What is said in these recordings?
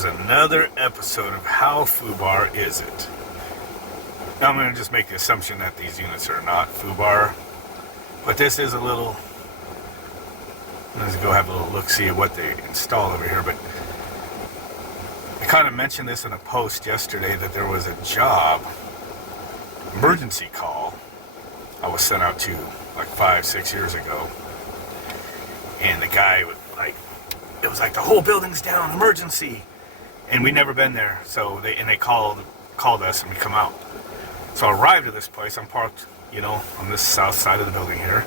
here's another episode of How FUBAR Is It? Now I'm going to just make the assumption that these units are not FUBAR, but this is a little, let's go have a little look-see at what they installed over here. But I kind of mentioned this in a post yesterday that there was a job, emergency call, I was sent out to like 5-6 years ago, and the guy would it was like the whole building's down, emergency, and we'd never been there. So they called us and we come out. So I arrived at this place. I'm parked, on this south side of the building here,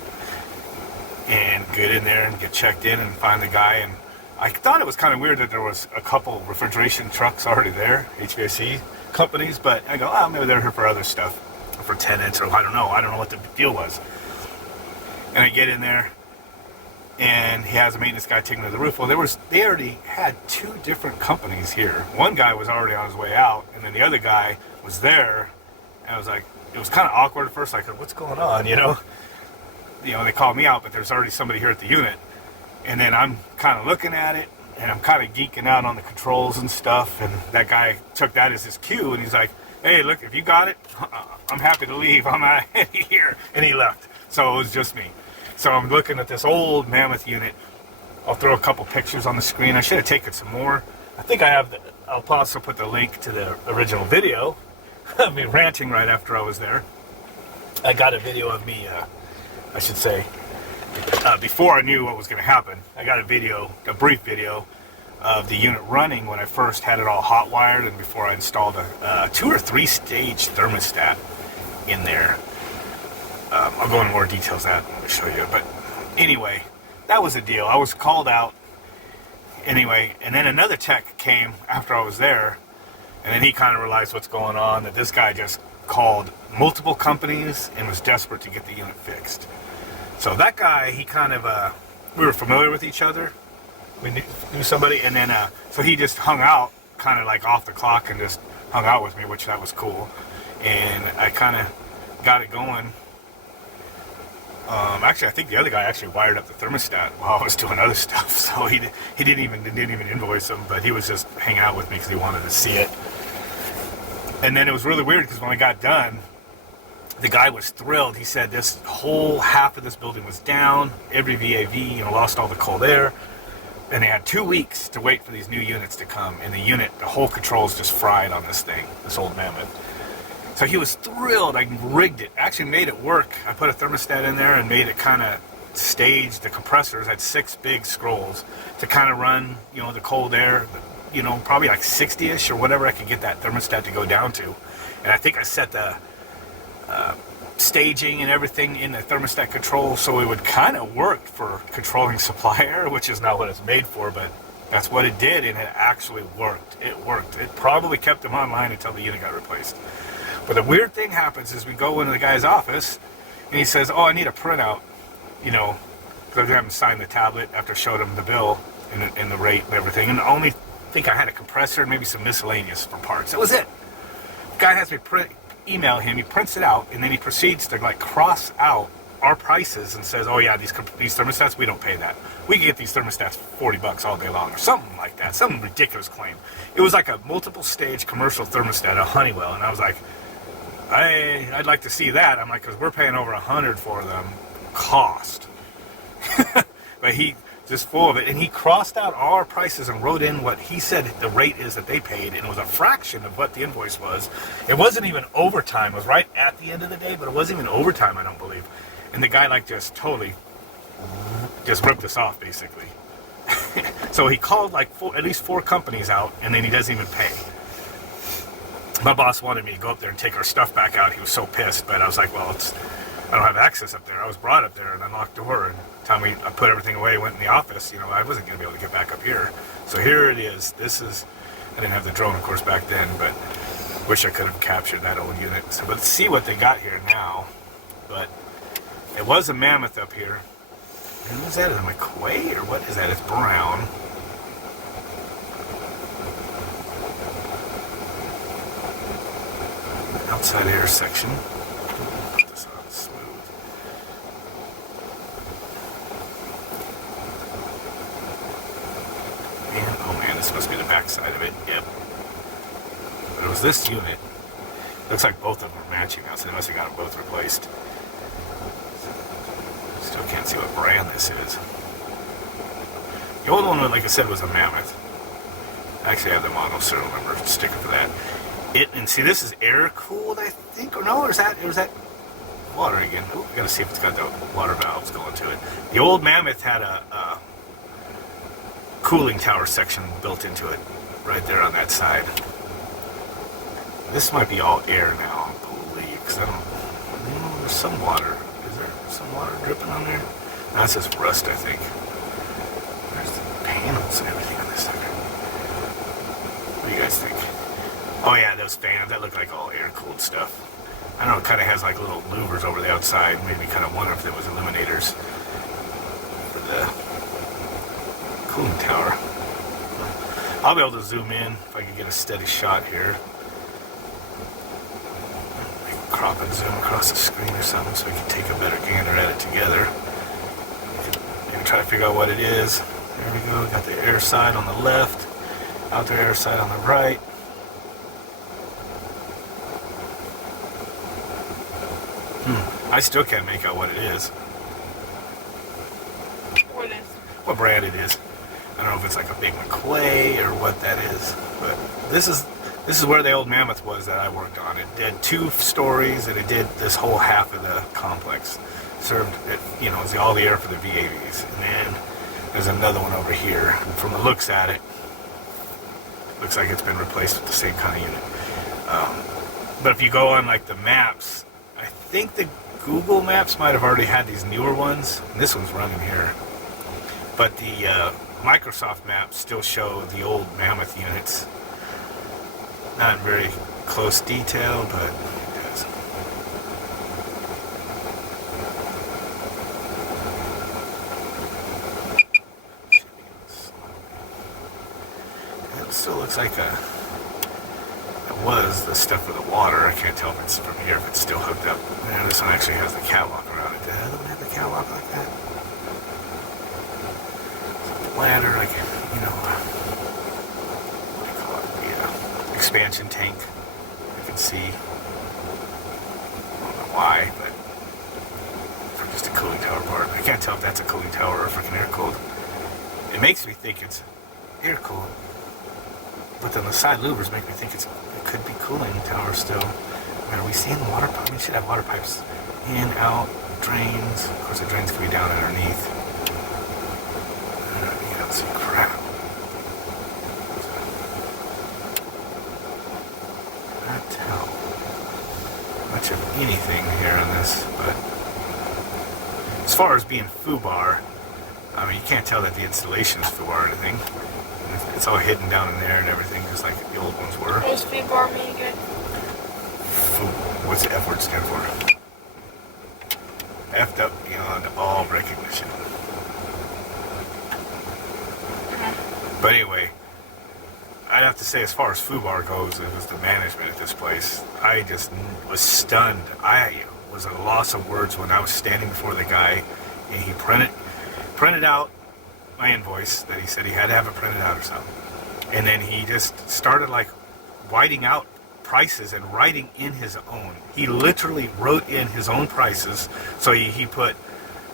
and get in there and get checked in and find the guy. And I thought it was kind of weird that there was a couple refrigeration trucks already there, HVAC companies. But I go, maybe they're here for other stuff, for tenants, or I don't know what the deal was. And I get in there, and he has a maintenance guy taking to the roof. Well, they already had 2 different companies here. One guy was already on his way out, and then the other guy was there. And I was like, it was kind of awkward at first, like, what's going on, they called me out, but there's already somebody here at the unit. And then I'm kind of looking at it, and I'm kind of geeking out on the controls and stuff, and that guy took that as his cue, and he's like, hey, look, if you got it, I'm happy to leave. I'm out of here. And he left. So it was just me. So I'm looking at this old Mammoth unit. I'll throw a couple pictures on the screen. I should have taken some more. I think I have, I'll also put the link to the original video of me ranting right after I was there. I got a video of me, I should say, before I knew what was going to happen. I got a brief video of the unit running when I first had it all hot wired and before I installed a 2 or 3 stage thermostat in there. I'll go into more details of that when I show you. But anyway, that was the deal. I was called out anyway, and then another tech came after I was there, and then he kind of realized what's going on, that this guy just called multiple companies and was desperate to get the unit fixed. So that guy, he kind of, we were familiar with each other. We knew somebody, and then, so he just hung out, kind of like off the clock, and just hung out with me, which that was cool. And I kind of got it going. Actually, I think the other guy actually wired up the thermostat while I was doing other stuff, so he didn't even invoice him, but he was just hanging out with me because he wanted to see it. And then it was really weird because when I got done, the guy was thrilled. He said this whole half of this building was down, every VAV, lost all the cold air, and they had 2 weeks to wait for these new units to come. And the whole controls just fried on this thing, this old Mammoth. So he was thrilled. I rigged it, actually made it work. I put a thermostat in there and made it kind of stage the compressors. I had 6 big scrolls to kind of run, the cold air, probably like 60-ish or whatever I could get that thermostat to go down to. And I think I set the staging and everything in the thermostat control so it would kind of work for controlling supply air, which is not what it's made for, but that's what it did, and it actually worked. It worked. It probably kept them online until the unit got replaced. But the weird thing happens is we go into the guy's office, and he says, I need a printout, because I haven't signed the tablet after I showed him the bill and the rate and everything. And I only think I had a compressor and maybe some miscellaneous for parts. That was it. The guy has me email him, he prints it out, and then he proceeds to cross out our prices and says, these thermostats, we don't pay that. We can get these thermostats for $40 all day long, or something like that, some ridiculous claim. It was like a multiple stage commercial thermostat, a Honeywell, and I was like, I'd like to see that. I'm like, because we're paying over $100 for them cost. But he just full of it, and he crossed out all our prices and wrote in what he said the rate is that they paid, and it was a fraction of what the invoice was. It wasn't even overtime. It was right at the end of the day, but it wasn't even overtime, I don't believe. And the guy just totally just ripped us off, basically. So he called at least 4 companies out, and then he doesn't even pay. My boss wanted me to go up there and take our stuff back out. He was so pissed, but I was like, well, I don't have access up there. I was brought up there, and I locked the door, and time I put everything away, went in the office, I wasn't going to be able to get back up here. So here it is. I didn't have the drone, of course, back then, but wish I could have captured that old unit. So let's see what they got here now. But it was a Mammoth up here. And what is that? Is it McQuay, or what is that? It's brown. Outside air section. Put this on smooth. And oh man, this must be the back side of it. Yep. But it was this unit. Looks like both of them are matching now, so they must have got them both replaced. Still can't see what brand this is. The old one, like I said, was a Mammoth. I actually have the model serial number sticker for that. And see, this is air cooled, I think, or no, or is that water again? Ooh, I gotta see if it's got the water valves going to it. The old Mammoth had a cooling tower section built into it, right there on that side. This might be all air now, I believe, because I don't. There's some water. Is there some water dripping on there? No, that's just rust, I think. There's the panels and everything on this sucker. What do you guys think? Oh yeah, those fans, that look like all air-cooled stuff. I know it kind of has like little louvers over the outside. Made me kind of wonder if there was illuminators for the cooling tower. I'll be able to zoom in if I can get a steady shot here. Crop and zoom across the screen or something so we can take a better gander at it together. Maybe try to figure out what it is. There we go. Got the air side on the left, outdoor air side on the right. I still can't make out what it is. What brand it is. I don't know if it's like a Big McQuay or what that is, but this is where the old Mammoth was that I worked on. It did 2 stories and it did this whole half of the complex. Served it, you know, it's all the air for the V80s. And then there's another one over here. And from the looks at it, looks like it's been replaced with the same kind of unit. But if you go on like the maps, I think the Google Maps might have already had these newer ones. And this one's running here. But the Microsoft maps still show the old Mammoth units. Not in very close detail, but it does. It still looks like it was the stuff for the water. I can't tell if it's from here, if it's still hooked up. Yeah, this one actually has the catwalk around it. Did the other one have the catwalk like that? It's a ladder, like, you know, what do you call it? The expansion tank. You can see. I don't know why, but for just a cooling tower part. I can't tell if that's a cooling tower or freaking air cooled. It makes me think it's air cooled. But then the side louvers make me think it could be cooling tower still. I mean, are we seeing the water pipe? We should have water pipes in, out, drains. Of course, the drains could be down underneath. Yeah, let's see, crap. Not tell much of anything here on this, but as far as being FUBAR, I mean, you can't tell that the installation is FUBAR or anything. It's all hidden down in there and everything, just like the old ones were. What does FUBAR mean again? What's the F word stand for? Effed up beyond all recognition. But anyway, I'd have to say, as far as FUBAR goes, it was the management at this place. I just was stunned. I was at a loss of words when I was standing before the guy, and he printed out my invoice that he said he had to have it printed out or something. And then he just started like whiting out prices and writing in his own. He literally wrote in his own prices. So he put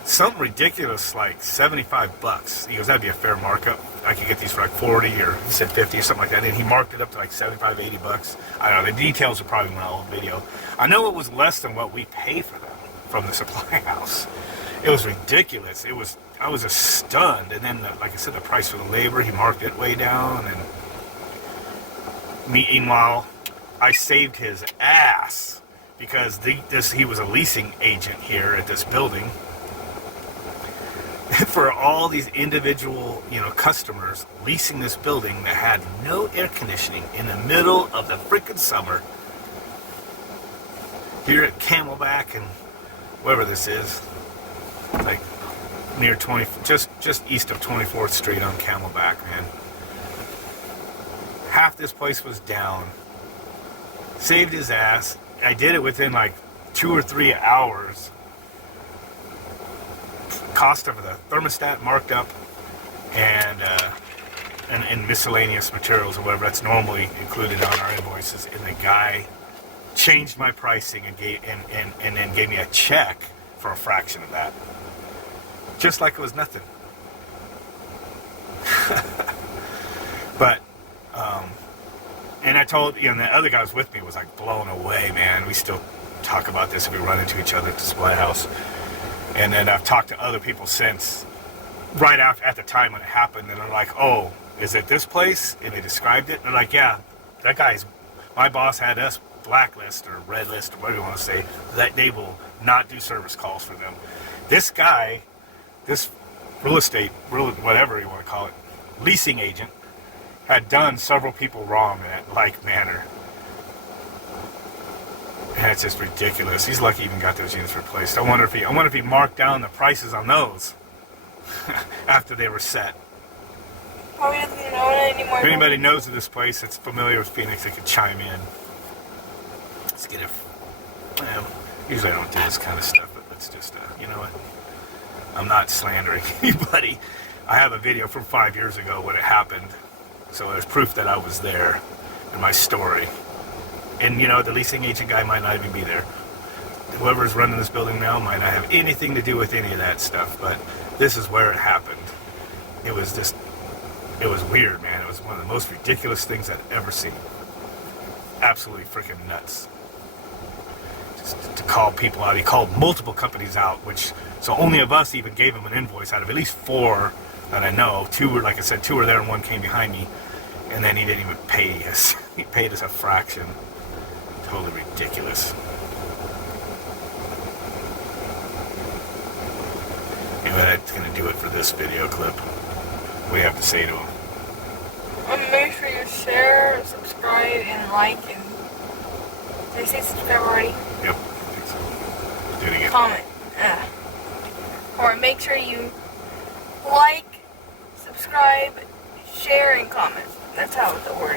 something ridiculous like $75. He goes, that'd be a fair markup. I could get these for like 40, or he said 50 or something like that. And he marked it up to like 75, 80 bucks. I don't know, the details are probably in my old video. I know it was less than what we pay for them from the supply house. It was ridiculous. I was just stunned. And then, like I said, the price for the labor, he marked it way down. And meanwhile, I saved his ass because he was a leasing agent here at this building. For all these individual, customers leasing this building that had no air conditioning in the middle of the freaking summer. Here at Camelback and wherever this is, like near just east of 24th Street on Camelback, man. Half this place was down. Saved his ass. I did it within like 2 or 3 hours. Cost of the thermostat marked up, and and miscellaneous materials or whatever that's normally included on our invoices, and the guy changed my pricing and then gave me a check for a fraction of that, just like it was nothing. But and I told, the other guy was with me was like blown away, man. We still talk about this if we run into each other at the display house. And then I've talked to other people since, right after, at the time when it happened, and they're like, oh, is it this place? And they described it, and they're like, yeah, my boss had us blacklist or red list or whatever you want to say, that they will not do service calls for them. This guy, this whatever you want to call it, leasing agent, had done several people wrong in that like manner. And it's just ridiculous. He's lucky he even got those units replaced. I wonder if he marked down the prices on those after they were set. Probably doesn't know it anymore. If anybody knows of this place that's familiar with Phoenix, they could chime in. Let's get it. Well, usually I don't do this kind of stuff, but let's just, you know what? I'm not slandering anybody. I have a video from 5 years ago when it happened, so there's proof that I was there in my story. And, the leasing agent guy might not even be there. Whoever's running this building now might not have anything to do with any of that stuff, but this is where it happened. It was weird, man. It was one of the most ridiculous things I've ever seen. Absolutely freaking nuts. Just to call people out. He called multiple companies out, so only of us even gave him an invoice out of at least 4 that I know. 2 were, like I said, 2 were there and 1 came behind me. And then he didn't even pay us. He paid us a fraction. Totally ridiculous. Anyway, that's going to do it for this video clip. What do you have to say to him? Make sure you share, subscribe, and like, and did I say subscribe already? Yep, I think so. Do it again. Comment. Or make sure you like, subscribe, share, and comment. That's how the word